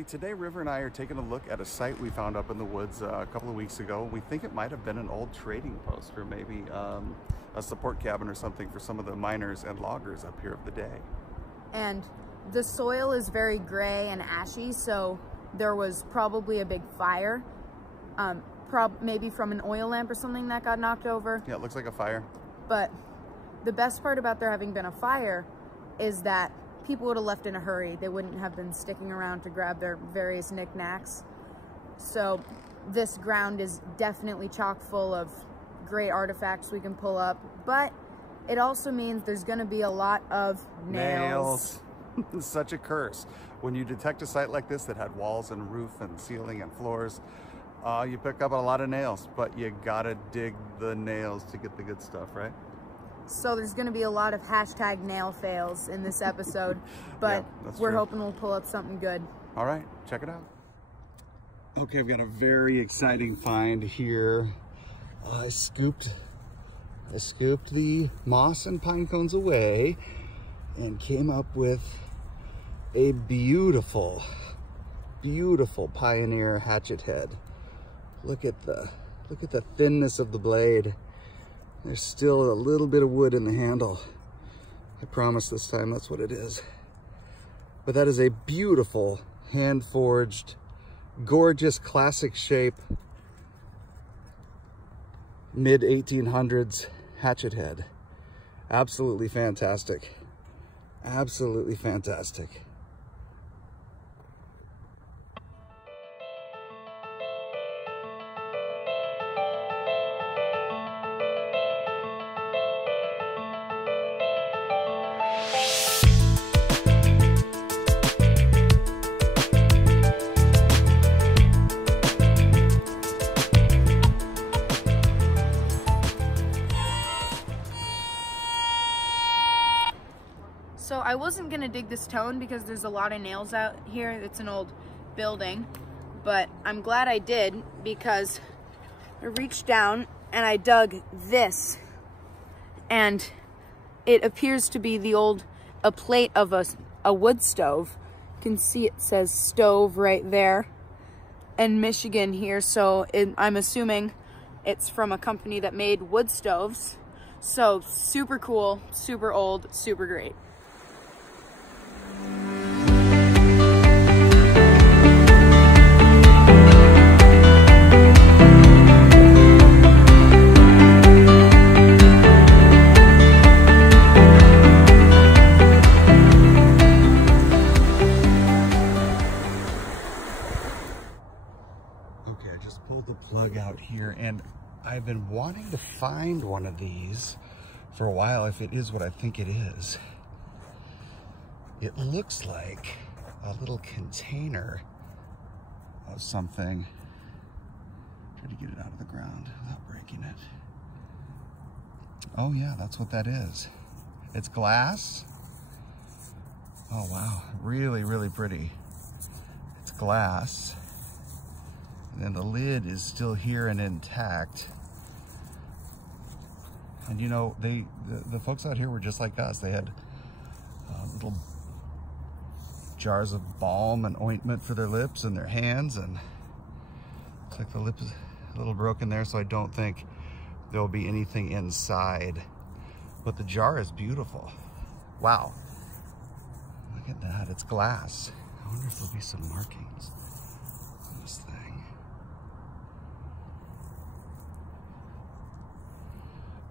everybody. Today River and I are taking a look at a site we found up in the woods a couple of weeks ago. We think it might have been an old trading post or maybe a support cabin or something for some of the miners and loggers up here of the day. And the soil is very gray and ashy, so there was probably a big fire, maybe from an oil lamp or something that got knocked over. Yeah, it looks like a fire. But the best part about there having been a fire is that people would have left in a hurry. They wouldn't have been sticking around to grab their various knickknacks. So this ground is definitely chock full of great artifacts we can pull up, but it also means there's going to be a lot of nails. Such a curse. When you detect a site like this that had walls and roof and ceiling and floors, you pick up a lot of nails, but you gotta dig the nails to get the good stuff, right? So there's going to be a lot of hashtag nail fails in this episode, but yeah, we're hoping we'll pull up something good. All right, check it out. Okay, I've got a very exciting find here. I scooped the moss and pine cones away and came up with a beautiful, beautiful Pioneer hatchet head. Look at the thinness of the blade. There's still a little bit of wood in the handle. I promise this time that's what it is. But that is a beautiful, hand-forged, gorgeous, classic shape, mid-1800s hatchet head. Absolutely fantastic. Absolutely fantastic. So I wasn't gonna dig this stone because there's a lot of nails out here. It's an old building, but I'm glad I did because I reached down and I dug this, and it appears to be a plate of a wood stove. You can see it says stove right there, and Michigan here, so I'm assuming it's from a company that made wood stoves. So super cool, super old, super great. Okay, I just pulled the plug out here, and I've been wanting to find one of these for a while, if it is what I think it is. It looks like a little container of something. Try to get it out of the ground without breaking it. Oh yeah, that's what that is. It's glass. Oh wow, really, really pretty. It's glass. And then the lid is still here and intact. And you know, the folks out here were just like us. They had little jars of balm and ointment for their lips and their hands, and looks like the lip is a little broken there, so I don't think there'll be anything inside. But the jar is beautiful. Wow. Look at that, it's glass. I wonder if there'll be some markings on this thing.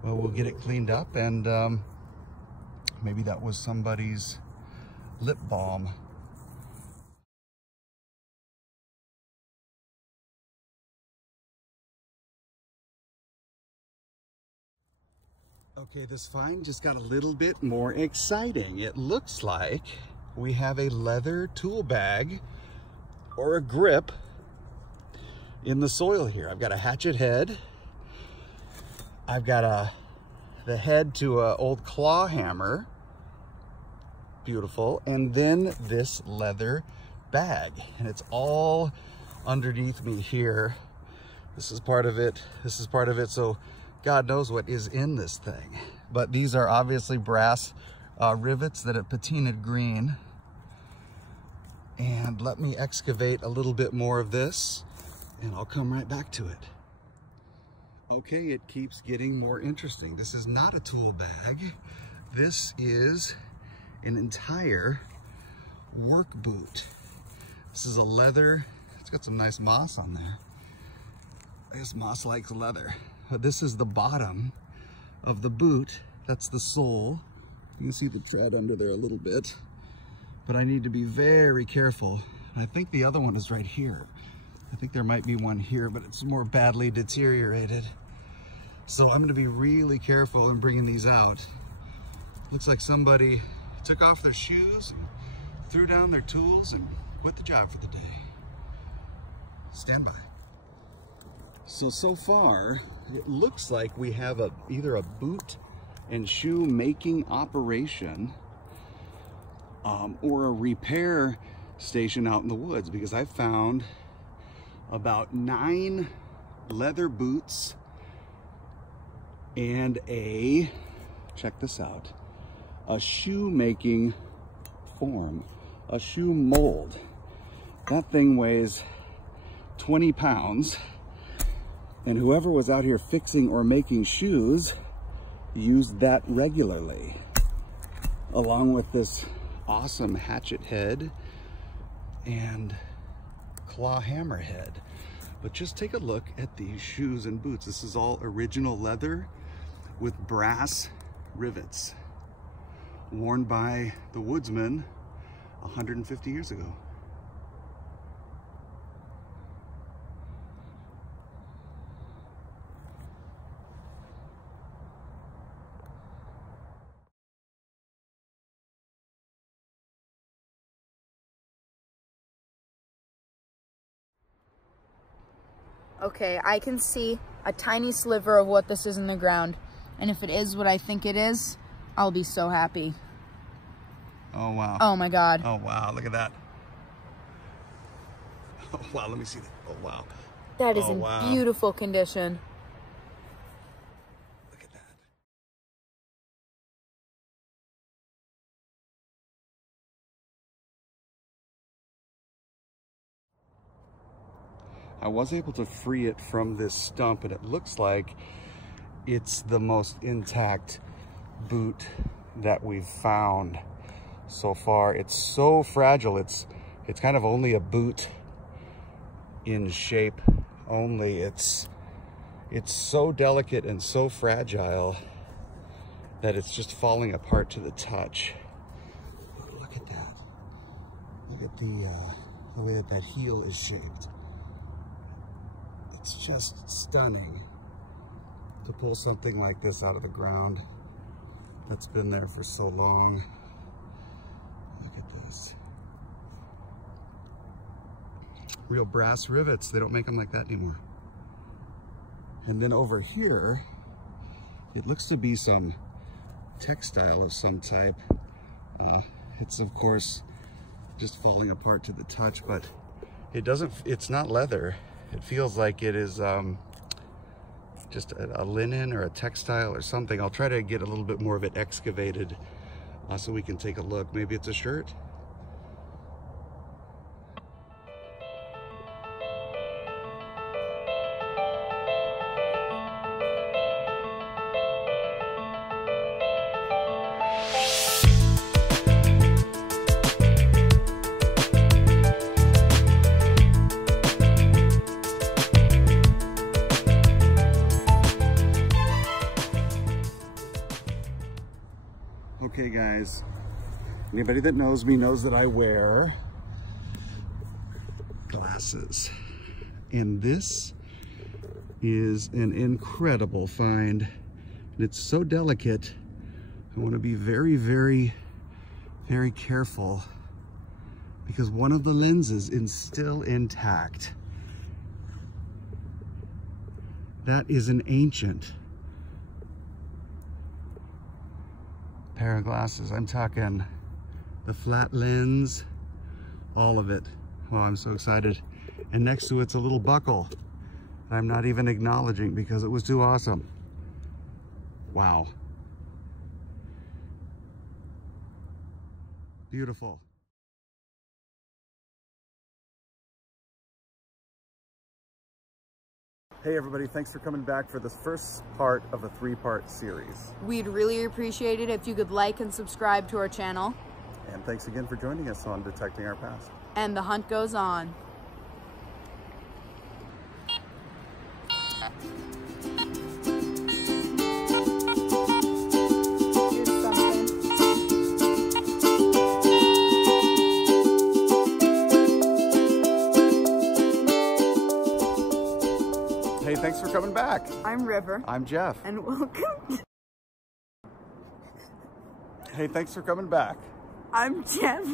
Well, we'll get it cleaned up, and maybe that was somebody's lip balm. Okay, this find just got a little bit more exciting. It looks like we have a leather tool bag or a grip in the soil here. I've got a hatchet head. I've got the head to an old claw hammer. Beautiful. And then this leather bag. And it's all underneath me here. This is part of it. This is part of it. So God knows what is in this thing. But these are obviously brass rivets that are patinaed green. And let me excavate a little bit more of this and I'll come right back to it. Okay, it keeps getting more interesting. This is not a tool bag. This is an entire work boot. This is a leather, it's got some nice moss on there. I guess moss likes leather. But this is the bottom of the boot. That's the sole. You can see the tread under there a little bit. But I need to be very careful. I think the other one is right here. I think there might be one here, but it's more badly deteriorated. So I'm gonna be really careful in bringing these out. Looks like somebody took off their shoes and threw down their tools and quit the job for the day. Stand by. So far, it looks like we have either a boot and shoe making operation or a repair station out in the woods, because I found about 9 leather boots and check this out, a shoe making form, a shoe mold. That thing weighs 20 pounds, and whoever was out here fixing or making shoes used that regularly, along with this awesome hatchet head and claw hammer head. But just take a look at these shoes and boots. This is all original leather with brass rivets, worn by the woodsman 150 years ago. Okay, I can see a tiny sliver of what this is in the ground. And if it is what I think it is, I'll be so happy. Oh, wow. Oh my God. Oh, wow, look at that. Oh, wow, let me see that. Oh, wow. That is in beautiful condition. Look at that. I was able to free it from this stump, and it looks like it's the most intact boot that we've found so far. It's so fragile. It's kind of only a boot in shape only. It's so delicate and so fragile that it's just falling apart to the touch. Look at that. Look at the way that heel is shaped. It's just stunning to pull something like this out of the ground that's been there for so long. Look at this. Real brass rivets. They don't make them like that anymore. And then over here, it looks to be some textile of some type. It's of course just falling apart to the touch, but it's not leather. It feels like it is just a linen or a textile or something. I'll try to get a little bit more of it excavated so we can take a look. Maybe it's a shirt. Okay guys, anybody that knows me knows that I wear glasses, and this is an incredible find, and it's so delicate. I want to be very, very, very careful because one of the lenses is still intact. That is an ancient pair of glasses. I'm talking the flat lens, all of it. Oh, I'm so excited. And next to it's a little buckle I'm not even acknowledging because it was too awesome. Wow. Beautiful. Hey everybody, thanks for coming back for this first part of a 3-part series. We'd really appreciate it if you could like and subscribe to our channel. And thanks again for joining us on Detecting Our Past. And the hunt goes on. Hey, thanks for coming back. I'm River. I'm Jeff. And welcome. Hey, thanks for coming back. I'm Jeff.